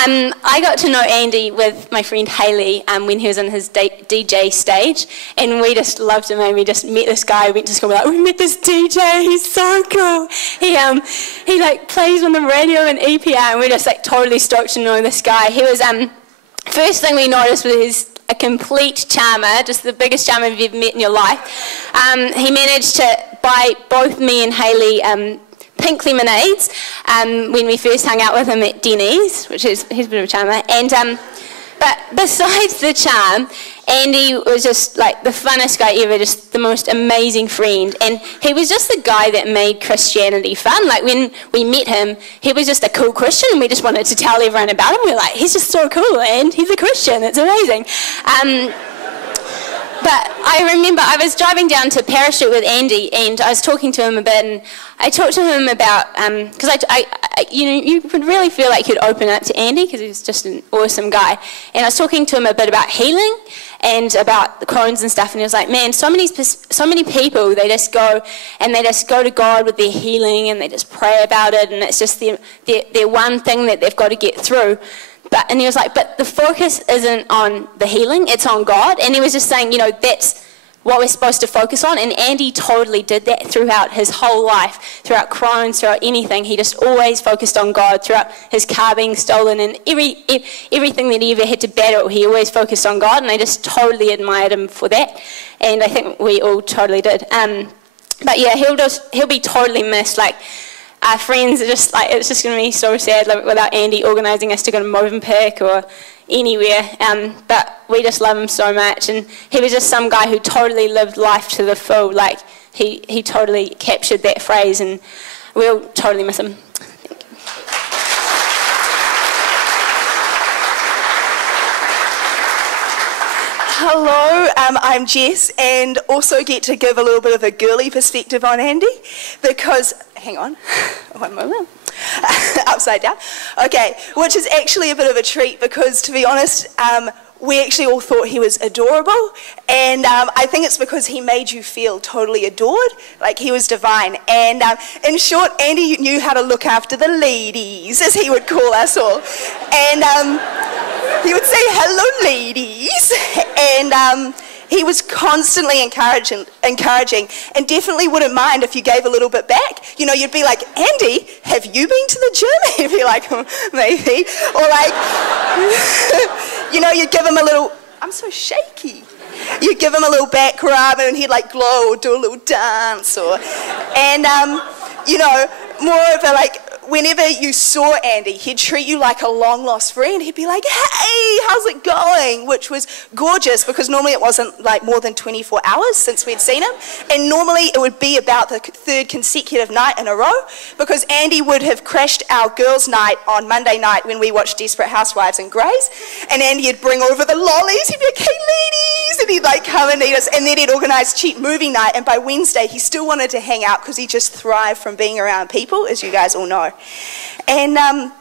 I got to know Andy with my friend Hayley when he was on his DJ stage, and we just loved him, and we just met this guy. We went to school, we met this DJ, he's so cool. He like plays on the radio in EPR, and we're just like totally stoked to know this guy. He was, first thing we noticed was he's a complete charmer, just the biggest charmer you've ever met in your life. He managed to buy both me and Hayley pink lemonades when we first hung out with him at Denny's, which is, he's a bit of a charmer. And but besides the charm, Andy was just like the funnest guy ever, just the most amazing friend. And he was just the guy that made Christianity fun. Like when we met him, he was just a cool Christian, and we just wanted to tell everyone about him. We were like, he's just so cool, and he's a Christian, it's amazing. But I remember I was driving down to Parachute with Andy, and I was talking to him a bit, and I talked to him about, because you would really feel like you'd open up to Andy, because he's just an awesome guy. And I was talking to him a bit about healing and about the Crohn's and stuff, and he was like, man, so many people, they just go to God with their healing, and they just pray about it, and it's just their one thing that they've got to get through. And he was like, but the focus isn't on the healing, it's on God. And he was just saying, that's what we're supposed to focus on. And Andy totally did that throughout his whole life, throughout Crohn's, throughout anything. He just always focused on God throughout his car being stolen, and everything that he ever had to battle, he always focused on God. And I just totally admired him for that. And I think we all totally did. But yeah, he'll be totally missed. Like, our friends are just like, it's just going to be so sad without Andy organising us to go to Movenpick or anywhere. But we just love him so much, and he was just some guy who totally lived life to the full. Like he totally captured that phrase, and we'll totally miss him. Thank you. Hello, I'm Jess, and also get to give a little bit of a girly perspective on Andy, because, hang on, one moment, upside down, okay, which is actually a bit of a treat, because to be honest, we actually all thought he was adorable, and I think it's because he made you feel totally adored, like he was divine. And in short, Andy knew how to look after the ladies, as he would call us all. And he would say, hello, ladies. And he was constantly encouraging, and definitely wouldn't mind if you gave a little bit back. You'd be like, Andy, have you been to the gym? He'd be like, maybe. Or like, you'd give him a little, I'm so shaky. You'd give him a little back rub, and he'd like glow or do a little dance. And moreover, like, whenever you saw Andy, he'd treat you like a long-lost friend. He'd be like, hey, how's it going? Which was gorgeous, because normally it wasn't like more than 24 hours since we'd seen him. And normally it would be about the third consecutive night in a row, because Andy would have crashed our girls' night on Monday night when we watched Desperate Housewives and Greys. And Andy would bring over the lollies. He'd be like, hey, ladies. And he'd like come and eat us. And then he'd organise cheap movie night. And by Wednesday, he still wanted to hang out, because he just thrived from being around people, as you guys all know. And I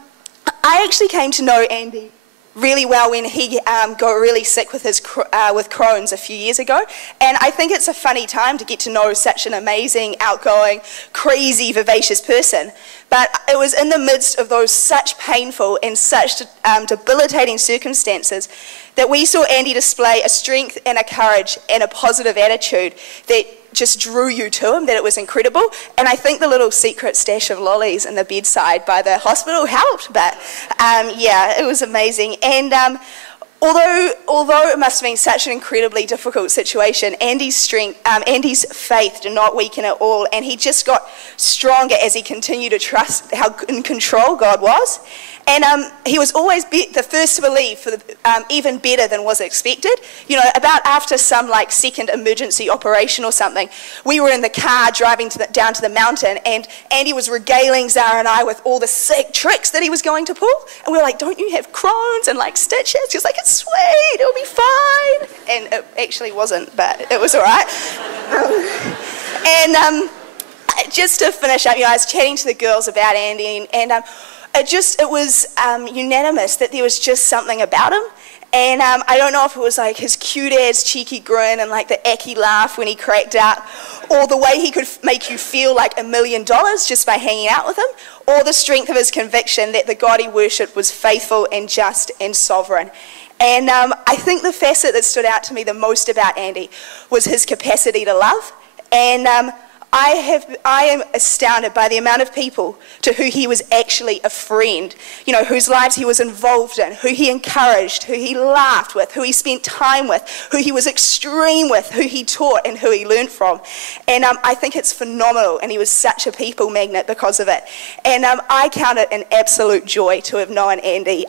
actually came to know Andy really well when he got really sick with with Crohn's a few years ago. And I think it's a funny time to get to know such an amazing, outgoing, crazy, vivacious person. But it was in the midst of those such painful and such debilitating circumstances that we saw Andy display a strength and a courage and a positive attitude that just drew you to him, that it was incredible. And I think the little secret stash of lollies in the bedside by the hospital helped, but yeah, it was amazing. And although it must have been such an incredibly difficult situation, Andy's faith did not weaken at all, and he just got stronger as he continued to trust how in control God was. And he was always the first to believe, for even better than was expected. About after some like second emergency operation or something, we were in the car driving down to the mountain, and Andy was regaling Zara and I with all the sick tricks that he was going to pull. And we were like, don't you have Crohn's and like stitches? He was like, it's sweet, it'll be fine. And it actually wasn't, but it was all right. And just to finish up, I was chatting to the girls about Andy, and it was unanimous that there was just something about him. And I don't know if it was like his cute ass cheeky grin and like the Aky laugh when he cracked out, or the way he could make you feel like $1 million just by hanging out with him, or the strength of his conviction that the God he worshipped was faithful and just and sovereign. And I think the facet that stood out to me the most about Andy was his capacity to love. And I am astounded by the amount of people to who he was actually a friend, you know, whose lives he was involved in, who he encouraged, who he laughed with, who he spent time with, who he was extreme with, who he taught and who he learned from. And I think it's phenomenal, and he was such a people magnet because of it. And I count it an absolute joy to have known Andy.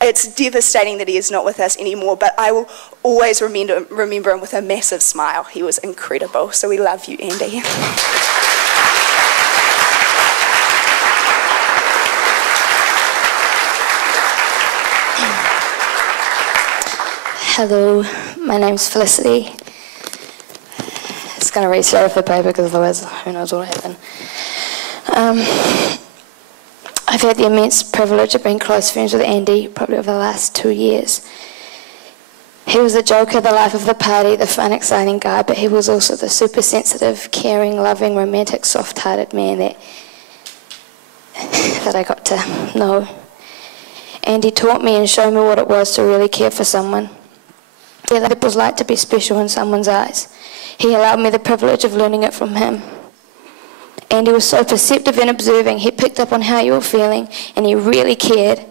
It's devastating that he is not with us anymore, but I will always remember him with a massive smile. He was incredible. So we love you, Andy. Hello, my name's Felicity. It's going to read straight off the paper because otherwise who knows what will happen. I've had the immense privilege of being close friends with Andy probably over the last 2 years. He was the joker, the life of the party, the fun, exciting guy, but he was also the super sensitive, caring, loving, romantic, soft-hearted man that I got to know. Andy taught me and showed me what it was to really care for someone. What it was like to be special in someone's eyes. He allowed me the privilege of learning it from him. Andy was so perceptive and observing. He picked up on how you were feeling, and he really cared.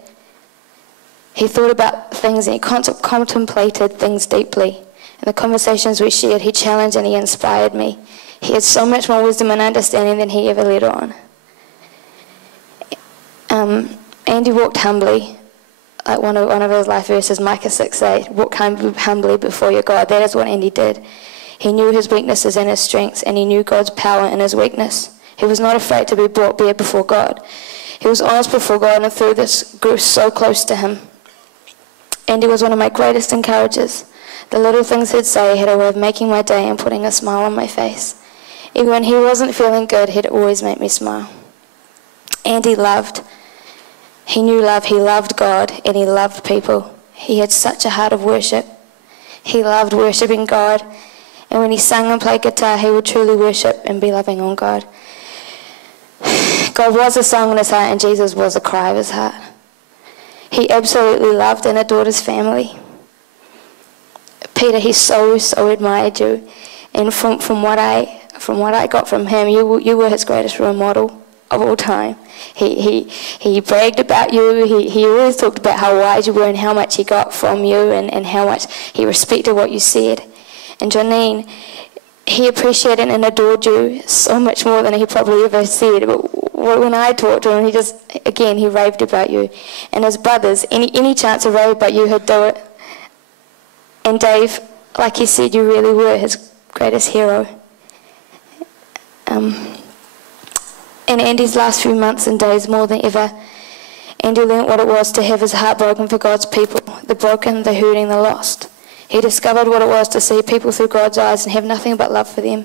He thought about things and he contemplated things deeply. In the conversations we shared, he challenged and he inspired me. He had so much more wisdom and understanding than he ever let on. Andy walked humbly. Like one of his life verses, Micah 6:8, walk humbly before your God. That is what Andy did. He knew his weaknesses and his strengths, and he knew God's power in his weakness. He was not afraid to be brought bare before God. He was honest before God, and through this grew so close to him. Andy was one of my greatest encouragers. The little things he'd say had a way of making my day and putting a smile on my face. Even when he wasn't feeling good, he'd always make me smile. Andy loved. He knew love. He loved God, and he loved people. He had such a heart of worship. He loved worshipping God, and when he sang and played guitar, he would truly worship and be loving on God. God was a song in his heart, and Jesus was a cry of his heart. He absolutely loved and adored his family. Peter, he so admired you, and from what I got from him, you were his greatest role model of all time. He bragged about you. He always talked about how wise you were and how much he got from you, and how much he respected what you said. And Janine, he appreciated and adored you so much more than he probably ever said. But when I talked to him, he raved about you. And his brothers, any chance to rave about you, he'd do it. And Dave, like he said, you really were his greatest hero. In Andy's last few months and days, more than ever, Andy learnt what it was to have his heart broken for God's people, the broken, the hurting, the lost. He discovered what it was to see people through God's eyes and have nothing but love for them.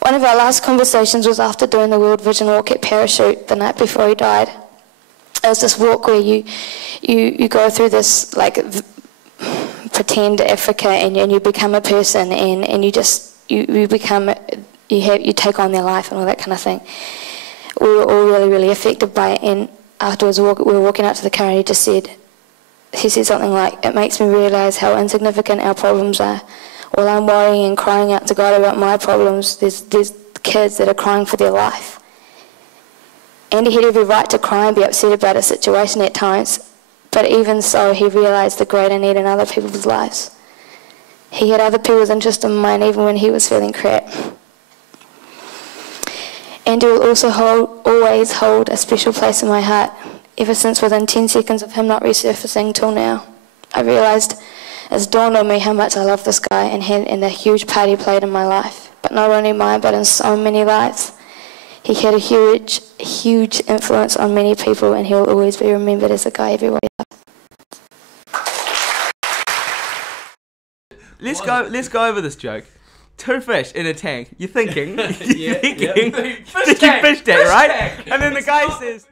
One of our last conversations was after doing the World Vision Walk at Parachute the night before he died. It was this walk where you go through this like pretend Africa, and you become a person, and you take on their life and all that kind of thing. We were all really affected by it, and afterwards we were walking out to the car, and he said something like, "It makes me realise how insignificant our problems are. While I'm worrying and crying out to God about my problems, there's kids that are crying for their life." Andy had every right to cry and be upset about a situation at times, but even so, he realised the greater need in other people's lives. He had other people's interest in mind even when he was feeling crap. Andy will also always hold a special place in my heart, ever since within 10 seconds of him not resurfacing till now. I realised, it's dawned on me how much I love this guy and the huge part he played in my life. But not only mine, but in so many lives. He had a huge influence on many people, and he will always be remembered as a guy everybody loves. Let's go over this joke. 2 fish in a tank. You're thinking, Yeah. fish tank, right? And then the guy says,